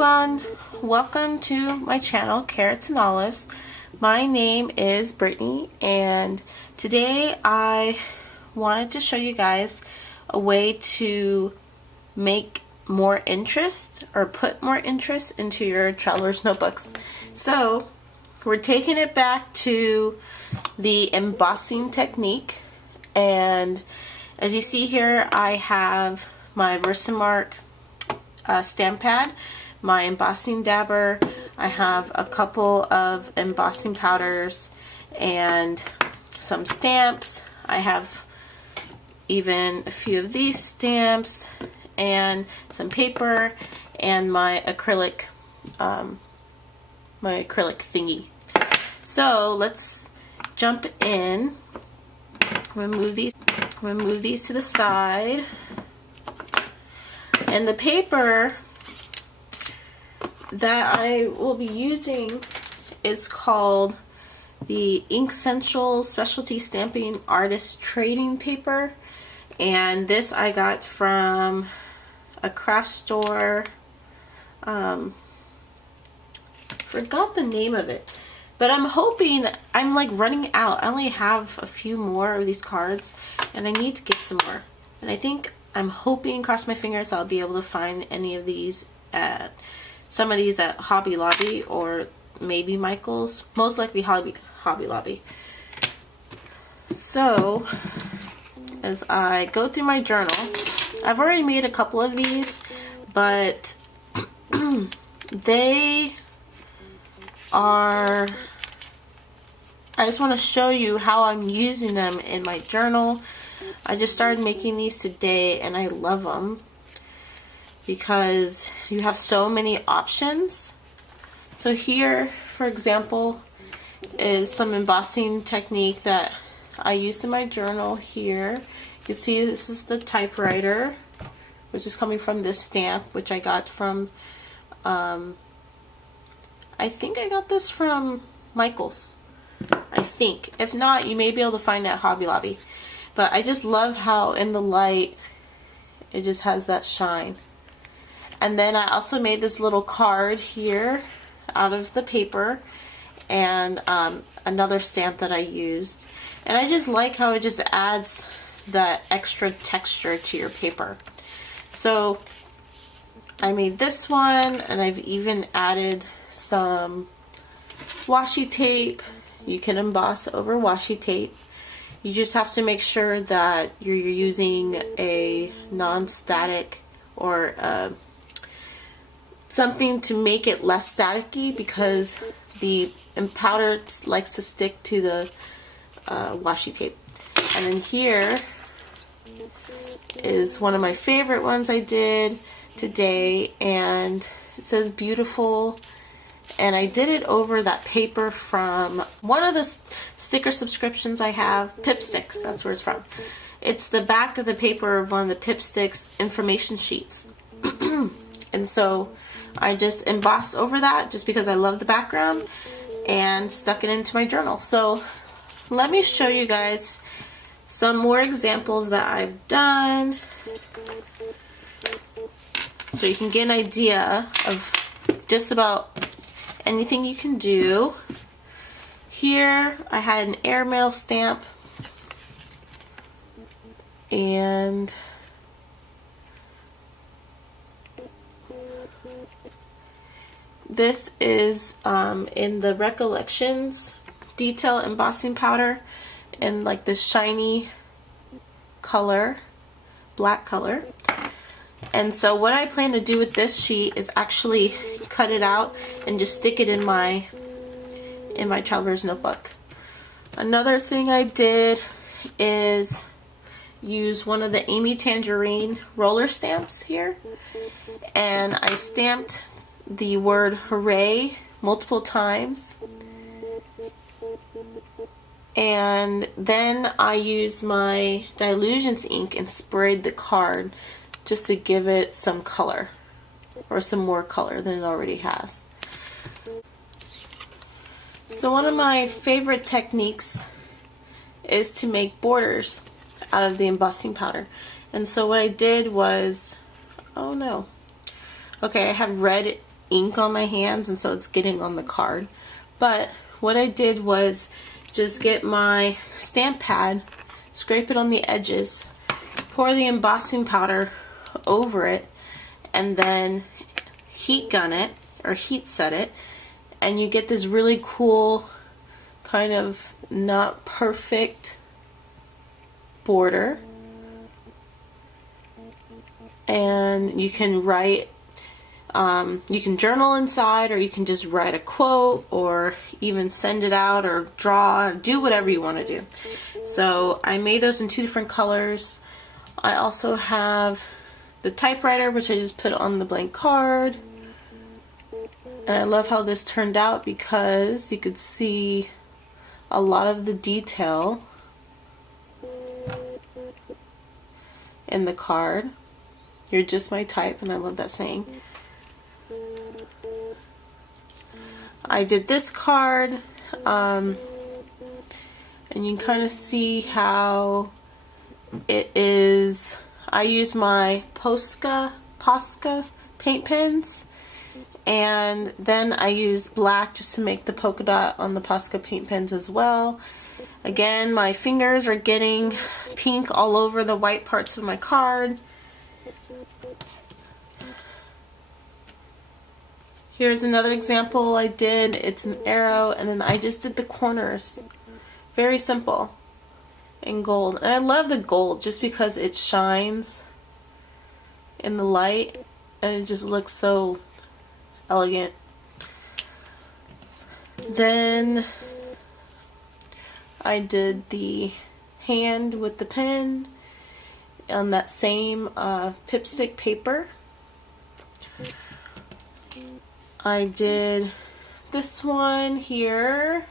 everyone, welcome to my channel Carrots and Olives. My name is Brittany and today I wanted to show you guys a way to make more interest or put more interest into your traveler's notebooks. So we're taking it back to the embossing technique, and as you see here I have my Versamark stamp pad, my embossing dabber, I have a couple of embossing powders and some stamps. I have even a few of these stamps and some paper and my acrylic thingy. So let's jump in. Remove these to the side. And the paper that I will be using is called the Ink Central Specialty Stamping Artist Trading Paper, and this I got from a craft store. Forgot the name of it, but I'm hoping, I'm like running out. I only have a few more of these cards and I need to get some more, and I'm hoping, cross my fingers, I'll be able to find any of these at some of these at Hobby Lobby or maybe Michael's. Most likely Hobby Lobby. So as I go through my journal, I've already made a couple of these, but they are, I just want to show you how I'm using them in my journal. I just started making these today and I love them because you have so many options. So here, for example, is some embossing technique that I used in my journal here. You can see this is the typewriter, which is coming from this stamp, which I got from, I think I got this from Michael's. I think. If not, you may be able to find it at Hobby Lobby. But I just love how in the light it just has that shine. And then I also made this little card here out of the paper and another stamp that I used. And I just like how it just adds that extra texture to your paper. So I made this one, and I've even added some washi tape. You can emboss over washi tape. You just have to make sure that you're using a non-static or something to make it less staticky, because the powder likes to stick to the washi tape. And then here is one of my favorite ones I did today, and it says beautiful. And I did it over that paper from one of the sticker subscriptions I have, Pipsticks, that's where it's from. It's the back of the paper of one of the Pipsticks information sheets. And so I just embossed over that just because I love the background and stuck it into my journal. So let me show you guys some more examples that I've done so you can get an idea of just about anything you can do. Here I had an airmail stamp, and this is in the Recollections detail embossing powder in like this shiny color, black color. And so what I plan to do with this sheet is actually cut it out and just stick it in my traveler's notebook. Another thing I did is use one of the Amy Tangerine roller stamps here, and I stamped the word hooray multiple times, and then I used my Dilutions ink and sprayed the card just to give it some color, or some more color than it already has. So one of my favorite techniques is to make borders out of the embossing powder. And so what I did was, oh no, okay, I have red ink on my hands, and so it's getting on the card. But what I did was just get my stamp pad, scrape it on the edges, pour the embossing powder over it, and then heat gun it or heat set it, and you get this really cool kind of not perfect border. And you can write, you can journal inside, or you can just write a quote, or even send it out, or draw, do whatever you want to do. So I made those in 2 different colors. I also have the typewriter, which I just put on the blank card. And I love how this turned out because you could see a lot of the detail in the card. You're just my type, and I love that saying. I did this card, and you can kind of see how it is. I use my Posca paint pens, and then I use black just to make the polka dot on the Posca paint pens as well. Again, my fingers are getting pink all over the white parts of my card. Here's another example I did. It's an arrow, and then I just did the corners. Very simple. In gold. And I love the gold just because it shines in the light, and it just looks so elegant. Then I did the hand with the pen on that same pipstick paper. I did this one here.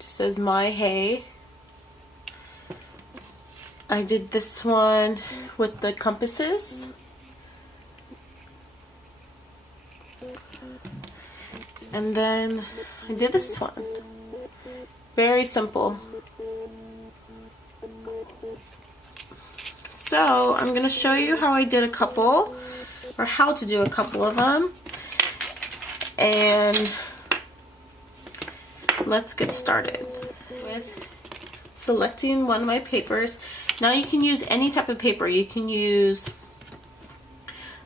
It says My Hay. I did this one with the compasses. And then I did this one. Very simple. So I'm going to show you how I did a couple, or how to do a couple of them. And let's get started with selecting one of my papers. Now you can use any type of paper. You can use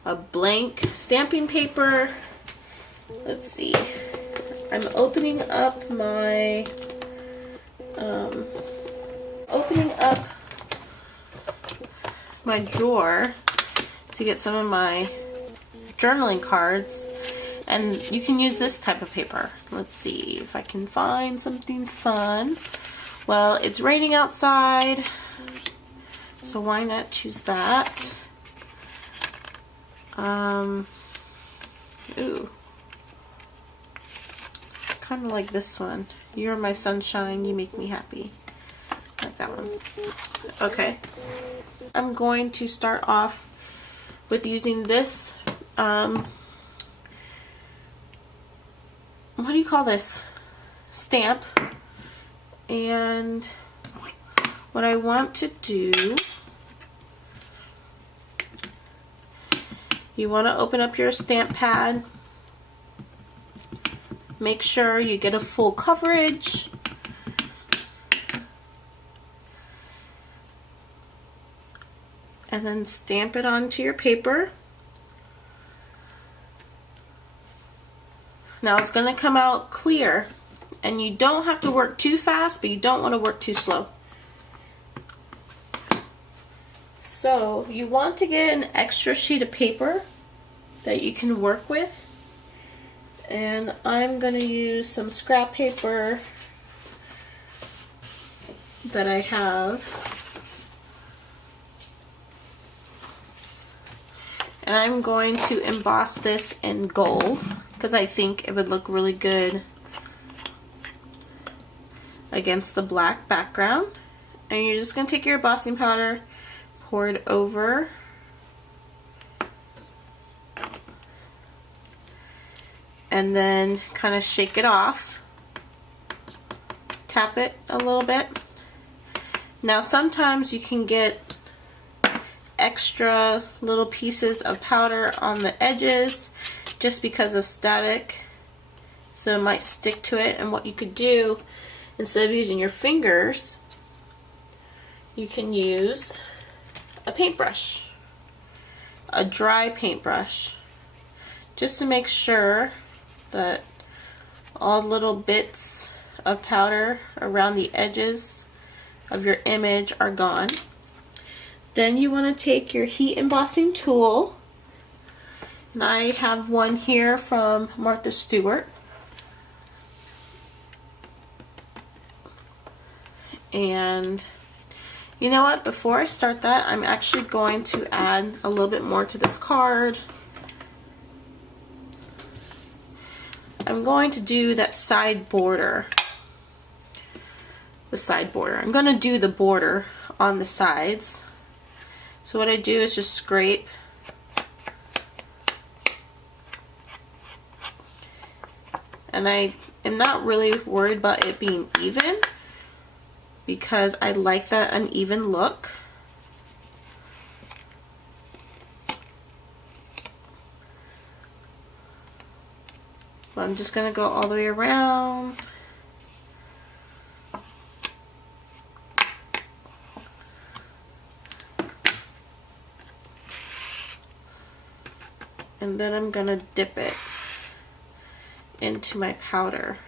a blank stamping paper. Let's see. I'm opening up my drawer to get some of my journaling cards. And you can use this type of paper. Let's see if I can find something fun. Well, it's raining outside, so why not choose that? Ooh. Kind of like this one. You're my sunshine, you make me happy. Like that one. Okay. I'm going to start off with using this, what do you call this? Stamp. And what I want to do, you want to open up your stamp pad. Make sure you get a full coverage. And then stamp it onto your paper. Now it's going to come out clear, and you don't have to work too fast, but you don't want to work too slow. So you want to get an extra sheet of paper that you can work with, and I'm going to use some scrap paper that I have. And I'm going to emboss this in gold because I think it would look really good against the black background. And you're just going to take your embossing powder, pour it over, and then kind of shake it off. Tap it a little bit. Now sometimes you can get extra little pieces of powder on the edges just because of static, so it might stick to it. And what you could do, instead of using your fingers, you can use a paintbrush, a dry paintbrush, just to make sure that all little bits of powder around the edges of your image are gone. Then you want to take your heat embossing tool, and I have one here from Martha Stewart. And you know what, before I start that, I'm actually going to add a little bit more to this card. I'm going to do that side border. The side border. I'm going to do the border on the sides. So what I do is just scrape and I am not really worried about it being even, because I like that uneven look. But I'm just going to go all the way around. And then I'm going to dip it into my powder.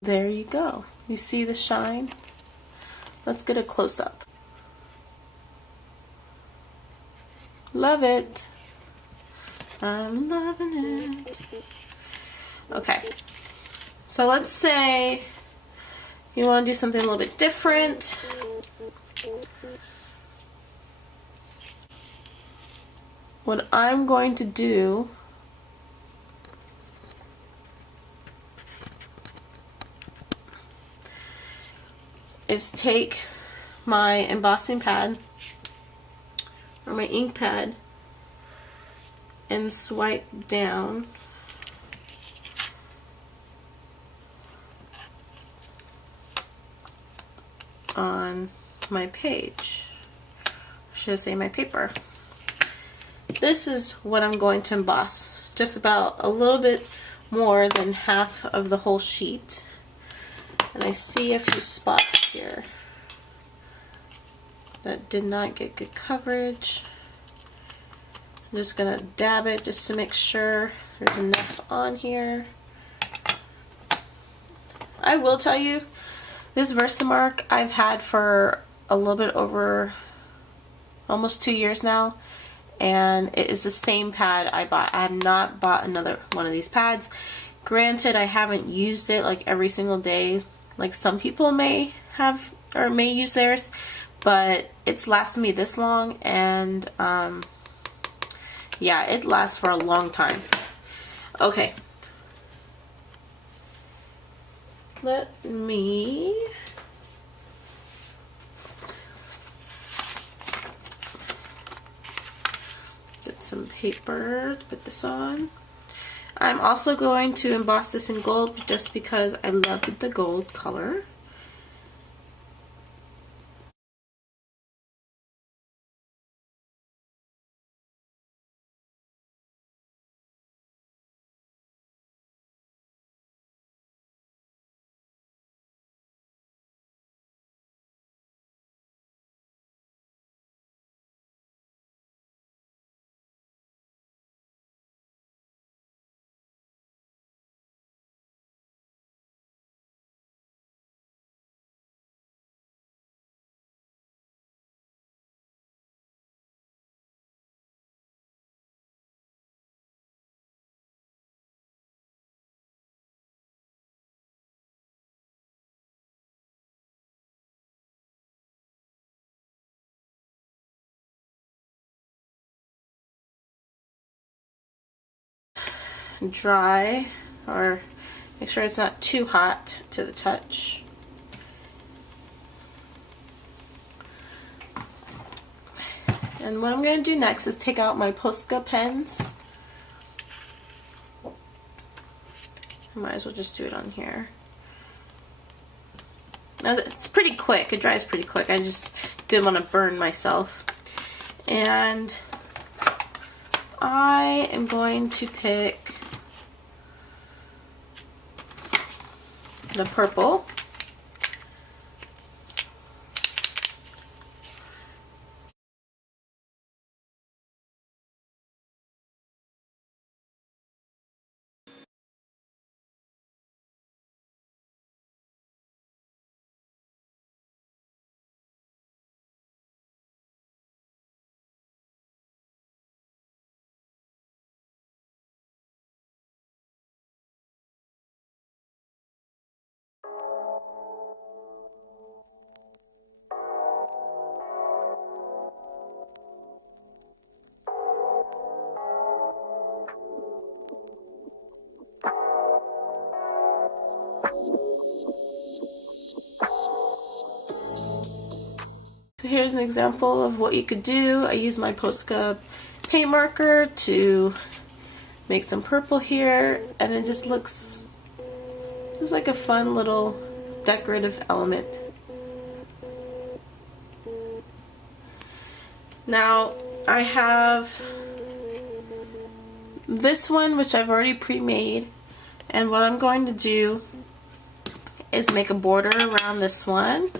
There you go. You see the shine? Let's get a close-up. Love it. I'm loving it. Okay. So let's say you want to do something a little bit different. What I'm going to do is take my embossing pad or my ink pad and swipe down on my page, should I say my paper. This is what I'm going to emboss, just about a little bit more than half of the whole sheet. And I see a few spots here that did not get good coverage. I'm just going to dab it just to make sure there's enough on here. I will tell you, this Versamark I've had for a little bit over almost 2 years now, and it is the same pad I bought. I have not bought another one of these pads. Granted, I haven't used it like every single day like some people may have or may use theirs, but it's lasted me this long, and yeah, it lasts for a long time. Okay, let me get some paper to put this on. I'm also going to emboss this in gold just because I love the gold color. Dry, or make sure it's not too hot to the touch. And what I'm going to do next is take out my Posca pens. I might as well just do it on here. Now it's pretty quick, it dries pretty quick. I just didn't want to burn myself. And I am going to pick the purple. So here's an example of what you could do. I use my Posca paint marker to make some purple here, and it just looks just like a fun little decorative element. Now I have this one, which I've already pre-made, and what I'm going to do is make a border around this one.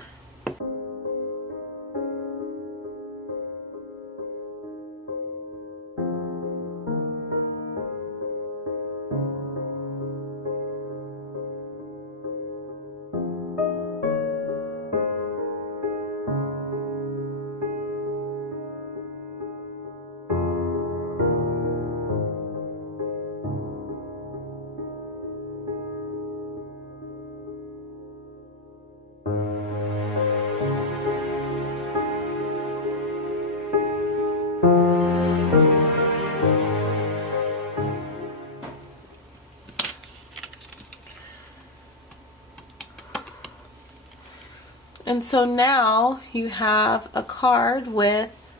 And so now you have a card with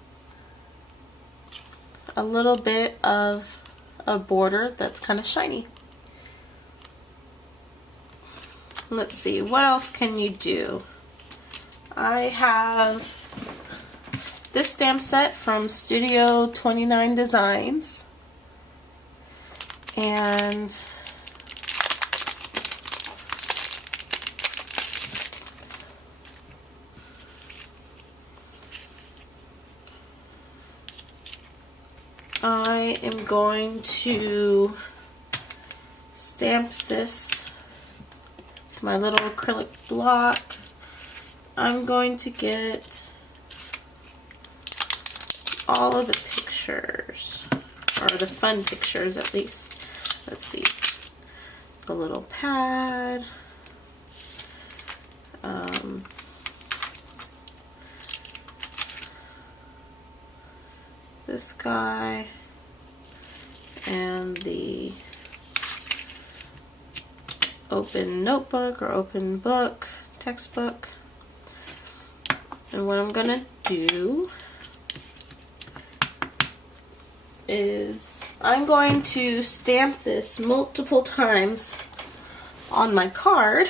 a little bit of a border that's kind of shiny. Let's see, what else can you do? I have this stamp set from Studio 29 Designs, and I am going to stamp this with my little acrylic block. I'm going to get all of the pictures, or the fun pictures at least. Let's see. The little pad. This guy, and the open notebook or open book, textbook. And what I'm gonna do is I'm going to stamp this multiple times on my card,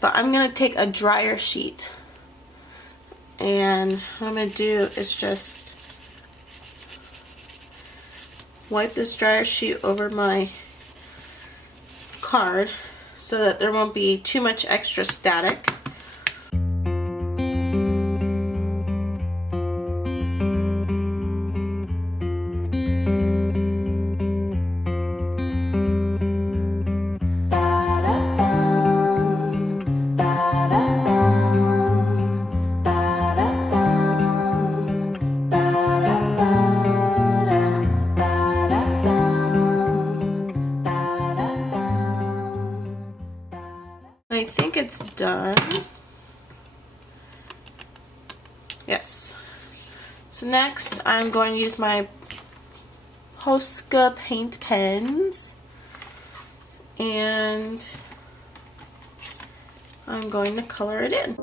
but I'm gonna take a dryer sheet. And what I'm going to do is just wipe this dryer sheet over my card so that there won't be too much extra static. I think it's done. Yes. So next I'm going to use my Posca paint pens, and I'm going to color it in.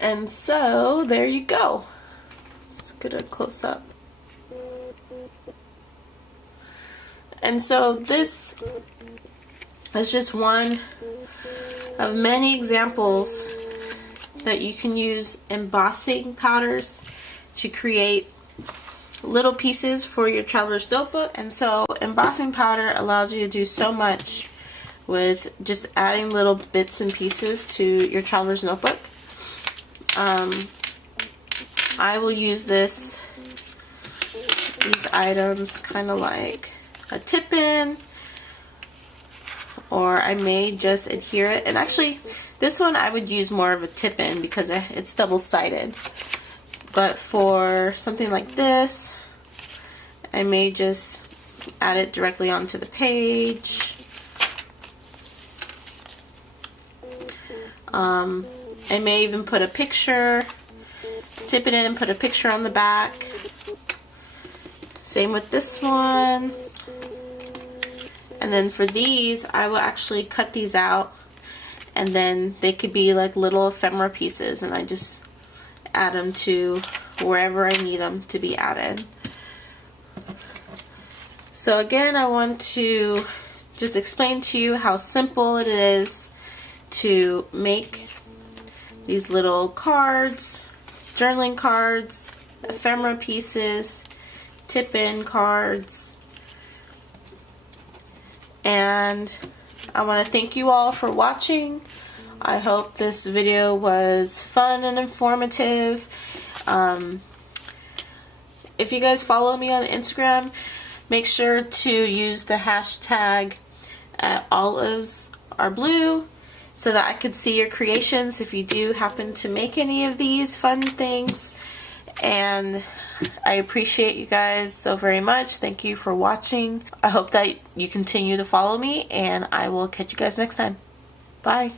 And so there you go. Let's get a close up. And so this is just one of many examples that you can use embossing powders to create little pieces for your traveler's notebook. And so embossing powder allows you to do so much with just adding little bits and pieces to your traveler's notebook. I will use these items kind of like a tip-in, or I may just adhere it. And actually, this one I would use more of a tip-in because it's double-sided. But for something like this, I may just add it directly onto the page. I may even put a picture, tip it in, put a picture on the back. Same with this one. And then for these, I will actually cut these out, and then they could be like little ephemera pieces, and I just add them to wherever I need them to be added. So again, I want to just explain to you how simple it is to make these little cards, journaling cards, ephemera pieces, tip-in cards. And I want to thank you all for watching. I hope this video was fun and informative. If you guys follow me on Instagram, make sure to use the hashtag @olivesareblue so that I could see your creations if you do happen to make any of these fun things. And I appreciate you guys so very much. Thank you for watching. I hope that you continue to follow me, and I will catch you guys next time. Bye.